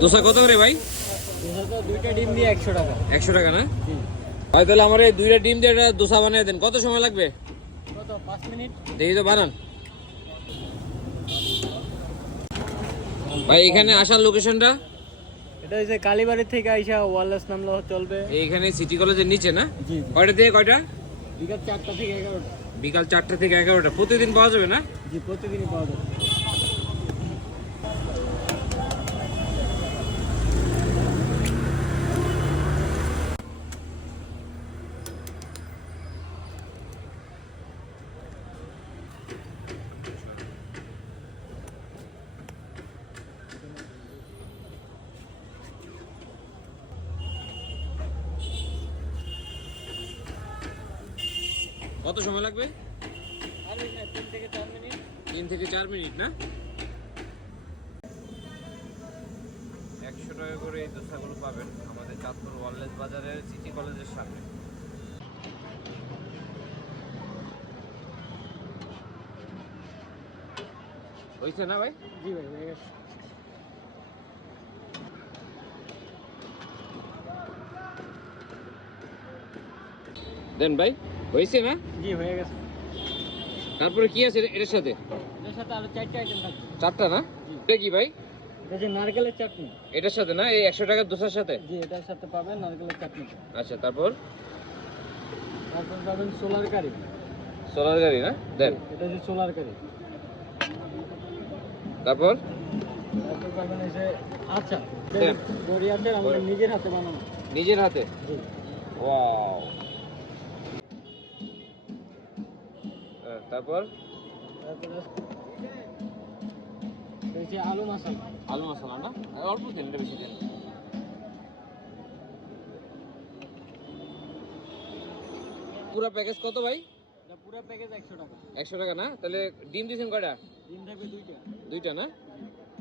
দোসা কত করে ভাই? দুইটা ডিম দিয়ে একশো টাকা। একশো টাকা না? ভাই তাহলে আমার এই দুইটা ডিম দিয়ে একটা দোসা বানিয়ে দেন। কত সময় লাগবে? কত? পাঁচ মিনিট। দেখি তো বানান। ভাই এখানে আসার লোকেশনটা? এটা হচ্ছে কালীবাড়ি থেকে আইসা ওয়ারলেস নামলে চলবে। এইখানে সিটি কলেজের নিচে না? কয়টা থেকে কয়টা? বিকাল চারটা থেকে এগারোটা। বিকাল চারটা থেকে এগারোটা। প্রতিদিন পাওয়া যাবে না? জি প্রতিদিনই পাওয়া যাবে। কত সময় লাগবে? আর তিন থেকে চার মিনিট। তিন থেকে চার মিনিট না? একশো টাকা করে এই দোসাগুলো পাবেন আমাদের চাঁদপুর ওয়ারলেস বাজারের সিটি কলেজের সামনে। হয়েছে না ভাই? জি ভাই হয়ে গেছে। দেন ভাই। হয়েছে না? জি হয়ে গেছে। তারপরে কি আছে এটার সাথে? এটার সাথে আরও চারটে আইটেম থাকবে। চারটা না। এটা কি ভাই? এটা হচ্ছে নারকেলের চাটনি। এটার সাথে না? এই একশো টাকার দোসার সাথে? জি এটার সাথে পাবেন নারকেলের চাটনি। আচ্ছা তারপর? তারপর পাবেন সোলার কারি। সোলার গাড়ি না? দেন। এটা হচ্ছে সোলার কারি। তারপর? তারপর পাবেন এই যে আচার। দেন। বড়ি আচার আমাদের নিজের হাতে বানানো নিজের হাতে? জি। ওয়াও। তারপর? তারপরে আলু মশলা আলু মশলা না? অল্প দেন বেশি তেল। পুরো প্যাকেজ কত ভাই? পুরো প্যাকেজ একশো টাকা। একশো টাকা না? তাহলে ডিম দিয়েছেন কয়টা? ডিম থাকবে দুইটা। দুইটা না?